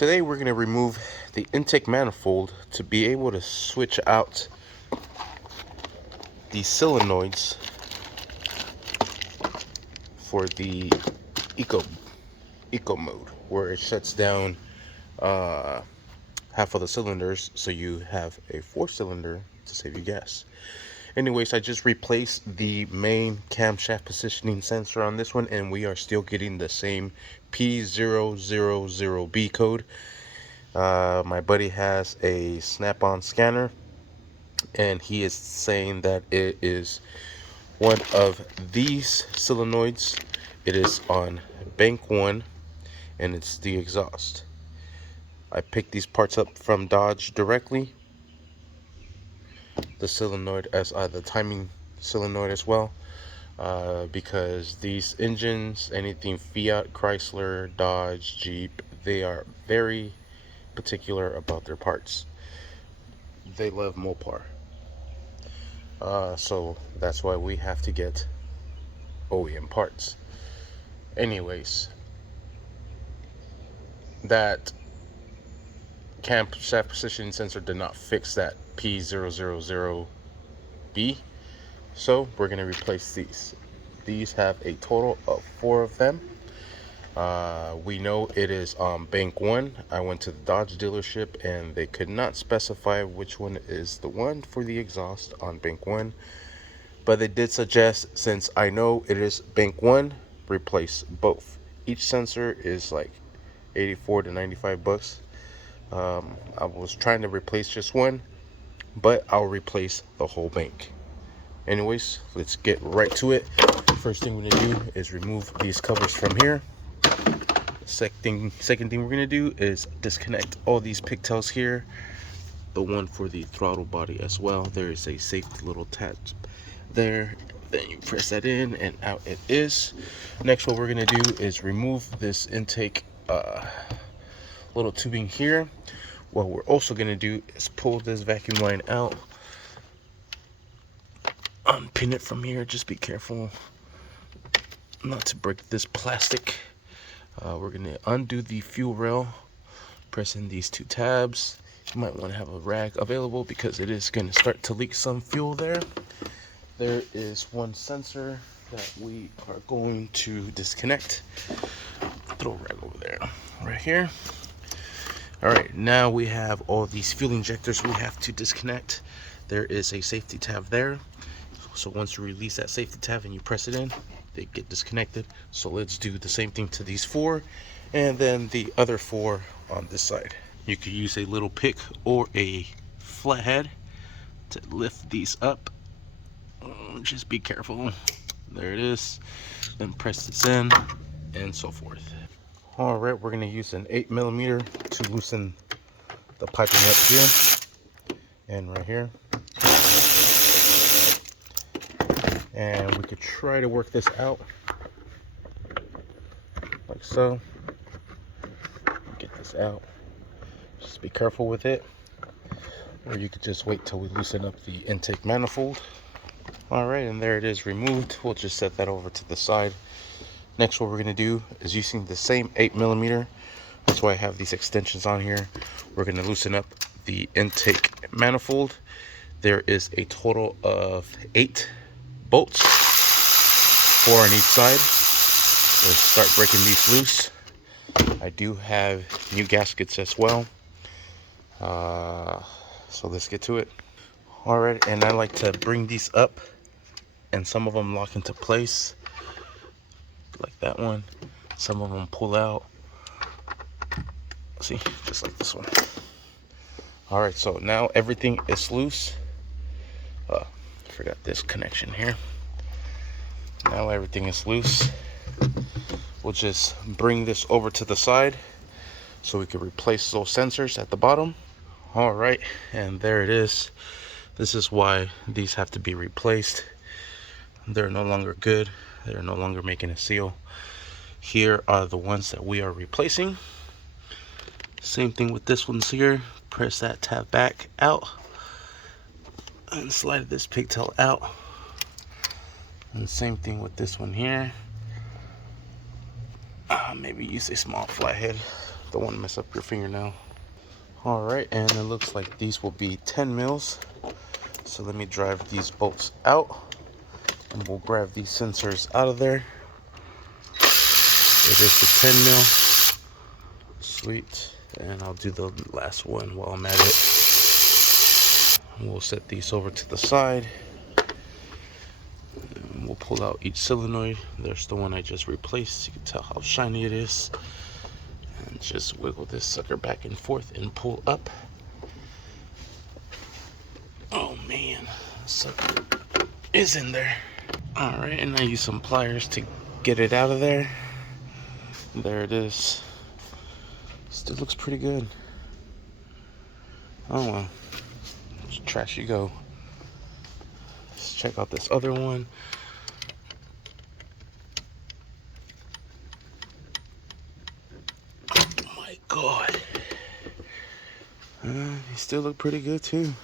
today we're going to remove the intake manifold to be able to switch out the solenoids for the eco mode, where it shuts down half of the cylinders, so you have a 4-cylinder to save you gas. Anyways, I just replaced the main camshaft positioning sensor on this one, and we are still getting the same P000B code. My buddy has a snap-on scanner, and he is saying that it is one of these solenoids. It is on bank 1, and it's the exhaust. I picked these parts up from Dodge directly. The solenoid as the timing solenoid as well, because these engines, anything Fiat, Chrysler, Dodge, Jeep, they are very particular about their parts. They love Mopar, so that's why we have to get OEM parts. Anyways, that camshaft positioning sensor did not fix that P000B, so we're going to replace these. These have a total of 4 of them. We know it is on bank 1. I went to the Dodge dealership and they could not specify which one is the one for the exhaust on bank 1, but they did suggest, since I know it is bank 1, replace both. Each sensor is like 84 to 95 bucks. I was trying to replace just one, but I'll replace the whole bank. Anyways, let's get right to it. First thing we're going to do is remove these covers from here. Second thing we're going to do is disconnect all these pigtails here. The one for the throttle body as well. There is a safety little tab there. Then you press that in and out it is. Next, what we're going to do is remove this intake little tubing here. What we're also going to do is pull this vacuum line out, unpin it from here. Just be careful not to break this plastic. We're going to undo the fuel rail, press in these 2 tabs. You might want to have a rag available because it is going to start to leak some fuel there. There is one sensor that we are going to disconnect. Throw a rag over there, right here. Alright, now we have all these fuel injectors we have to disconnect. There is a safety tab there. So once you release that safety tab and you press it in, they get disconnected. So let's do the same thing to these 4, and then the other 4 on this side. You could use a little pick or a flathead to lift these up. Just be careful. There it is. Then press this in, and so forth. Alright, we're going to use an 8mm to loosen the piping up here and right here. And we could try to work this out like so. Get this out. Just be careful with it. Or you could just wait till we loosen up the intake manifold. Alright, and there it is removed. We'll just set that over to the side. Next, what we're going to do is, using the same 8mm, that's why I have these extensions on here, we're going to loosen up the intake manifold. There is a total of 8 bolts, 4 on each side. Let's start breaking these loose. I do have new gaskets as well, so let's get to it. Alright, and I like to bring these up, and some of them lock into place like that one. Some of them pull out, see, just like this one. Alright, so now everything is loose. Forgot this connection here. Now everything is loose. We'll just bring this over to the side so we can replace those sensors at the bottom. Alright, and there it is. This is why these have to be replaced. They're no longer good. They're no longer making a seal. Here are the ones that we are replacing. Same thing with this one's here. Press that tab back out and slide this pigtail out. And same thing with this one here. Maybe use a small flathead Don't want to mess up your fingernail. All right, and it looks like these will be 10 mils. So let me drive these bolts out, and we'll grab these sensors out of there. It is the 10 mil. Sweet. And I'll do the last one while I'm at it. We'll set these over to the side. And we'll pull out each solenoid. There's the one I just replaced. You can tell how shiny it is. And just wiggle this sucker back and forth and pull up. Oh man, sucker is in there. All right, and I use some pliers to get it out of there. There it is. Still looks pretty good. Oh well, trash you go. Let's check out this other one. Oh my god. They still look pretty good too.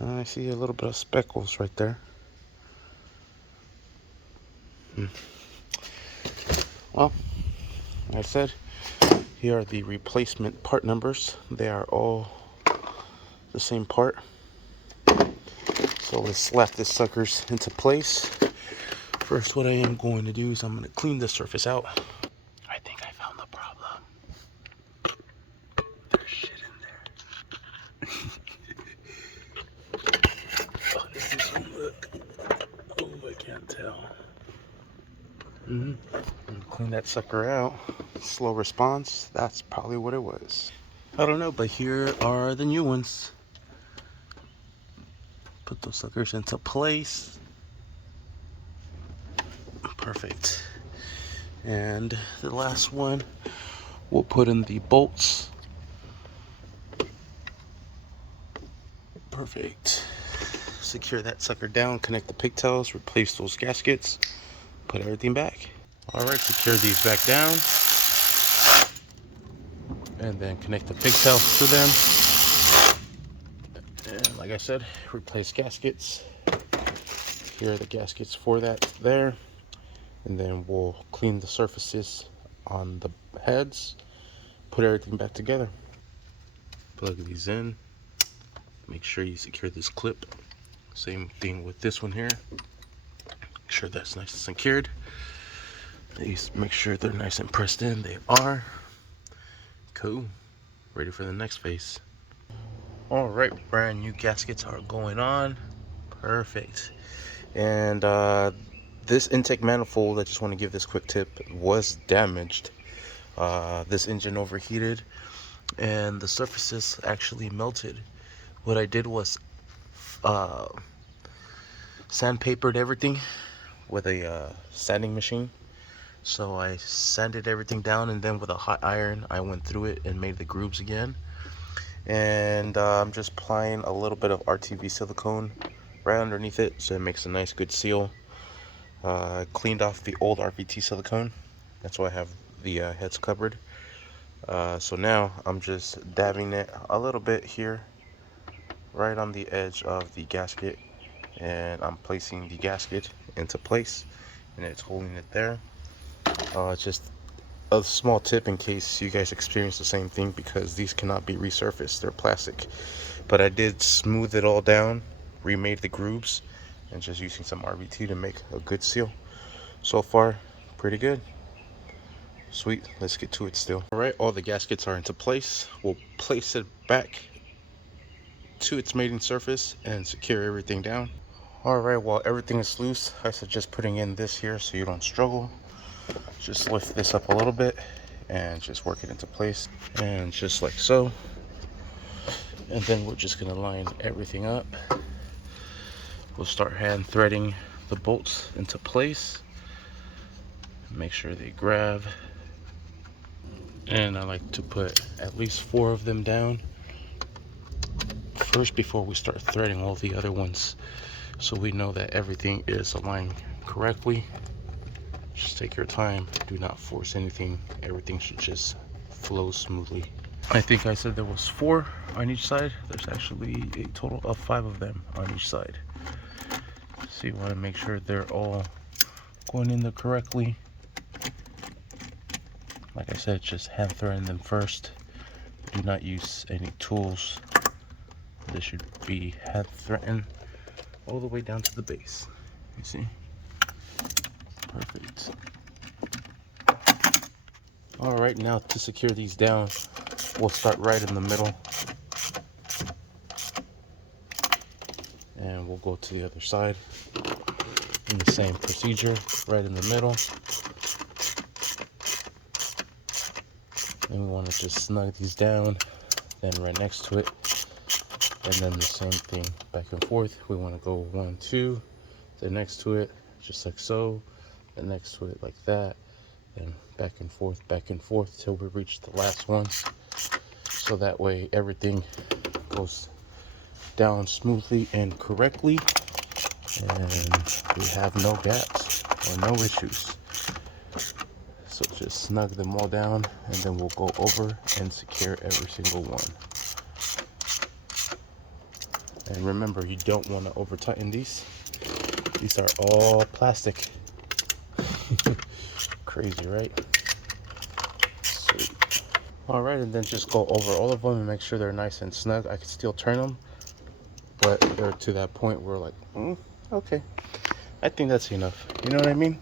I see a little bit of speckles right there. Well, like I said, here are the replacement part numbers. They are all the same part. So let's slap this suckers into place. First, what I am going to do is I'm going to clean the surface out. I think I found the problem. There's shit in there. Oh, does this one look? Oh, I can't tell. Clean that sucker out. Slow response. That's probably what it was. I don't know, but here are the new ones. Put those suckers into place. Perfect. And the last one, we'll put in the bolts. Perfect. Secure that sucker down, connect the pigtails, replace those gaskets, put everything back. All right, secure these back down. And then connect the pigtails to them. And like I said, replace gaskets. Here are the gaskets for that there. And then we'll clean the surfaces on the heads, put everything back together. Plug these in. Make sure you secure this clip. Same thing with this one here. Make sure that's nice and secured. These, make sure they're nice and pressed in. They are. Cool. Ready for the next phase. All right, brand new gaskets are going on. Perfect. And this intake manifold, I just want to give this quick tip, was damaged. This engine overheated and the surfaces actually melted. What I did was sandpapered everything with a sanding machine. So I sanded everything down, and then with a hot iron I went through it and made the grooves again. And I'm just applying a little bit of RTV silicone right underneath it so it makes a nice good seal. Cleaned off the old RVT silicone. That's why I have the heads covered. So now I'm just dabbing it a little bit here right on the edge of the gasket, and I'm placing the gasket into place, and it's holding it there. Just a small tip in case you guys experience the same thing, because these cannot be resurfaced, they're plastic. But I did smooth it all down, remade the grooves, and just using some RVT to make a good seal. So far, pretty good. Sweet, let's get to it still. All right, all the gaskets are into place. We'll place it back to its mating surface and secure everything down. All right, while everything is loose, I suggest putting in this here so you don't struggle. Just lift this up a little bit and just work it into place, and just like so. And then we're just gonna line everything up. We'll start hand threading the bolts into place. Make sure they grab. And I like to put at least 4 of them down first before we start threading all the other ones, so we know that everything is aligned correctly. Just take your time, do not force anything. Everything should just flow smoothly. I think I said there was 4 on each side. There's actually a total of 5 of them on each side. So you want to make sure they're all going in there correctly. Like I said, just hand threading them first. Do not use any tools. This should be hand threaded all the way down to the base. You see? Perfect. Alright, now to secure these down, we'll start right in the middle. And we'll go to the other side in the same procedure, right in the middle. And we want to just snug these down, then right next to it, and then the same thing back and forth. We want to go 1, 2, then next to it, just like so, then next to it like that, and back and forth till we reach the last one. So that way everything goes down smoothly and correctly, and we have no gaps or no issues. So just snug them all down, and then we'll go over and secure every single one. And remember, you don't want to over tighten these. These are all plastic. Crazy, right? Sweet. Alright, and then just go over all of them and make sure they're nice and snug. I can still turn them, but they're to that point where like, okay, I think that's enough. You know what I mean?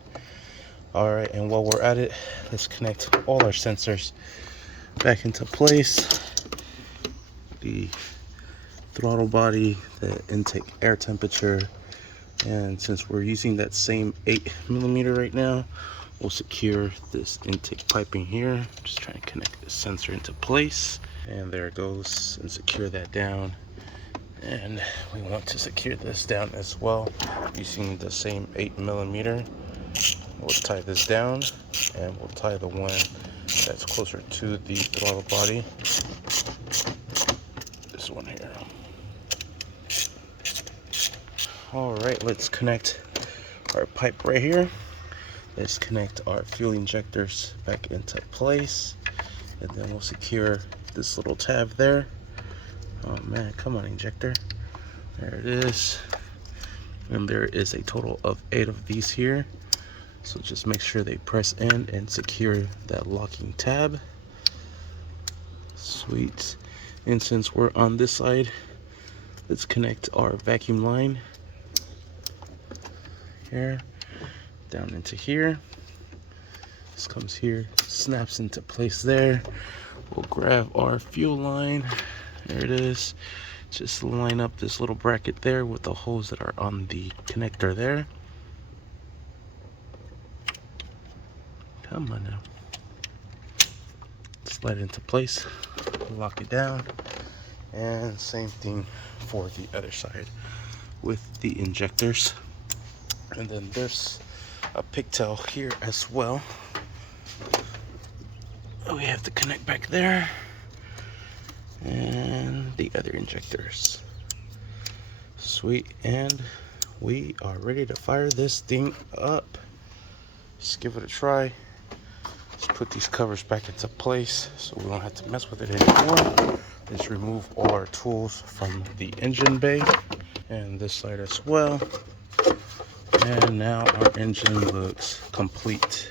Alright, and while we're at it, let's connect all our sensors back into place. The throttle body, the intake air temperature, and since we're using that same 8mm right now, we'll secure this intake piping here. Just trying to connect the sensor into place, and there it goes, and secure that down. And we want to secure this down as well using the same 8mm. We'll tie this down, and we'll tie the one that's closer to the throttle body. This one here. Alright, let's connect our pipe right here. Let's connect our fuel injectors back into place, and then we'll secure this little tab there. Oh man, come on, injector. There it is. And there is a total of 8 of these here. So just make sure they press in and secure that locking tab. Sweet. And since we're on this side, let's connect our vacuum line here, down into here. This comes here, snaps into place there. We'll grab our fuel line. There it is. Just line up this little bracket there with the holes that are on the connector there. Come on now. Slide it into place, lock it down, and same thing for the other side with the injectors. And then there's a pigtail here as well. We have to connect back there, and the other injectors. Sweet, and we are ready to fire this thing up. Just give it a try. Let's put these covers back into place so we don't have to mess with it anymore. Let's remove all our tools from the engine bay and this side as well. And now our engine looks complete.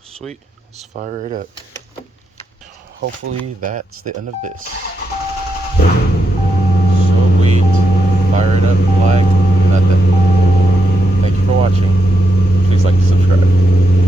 Sweet, let's fire it up. Hopefully that's the end of this. Sweet, fire it up like nothing. Thank you for watching. Please like and subscribe.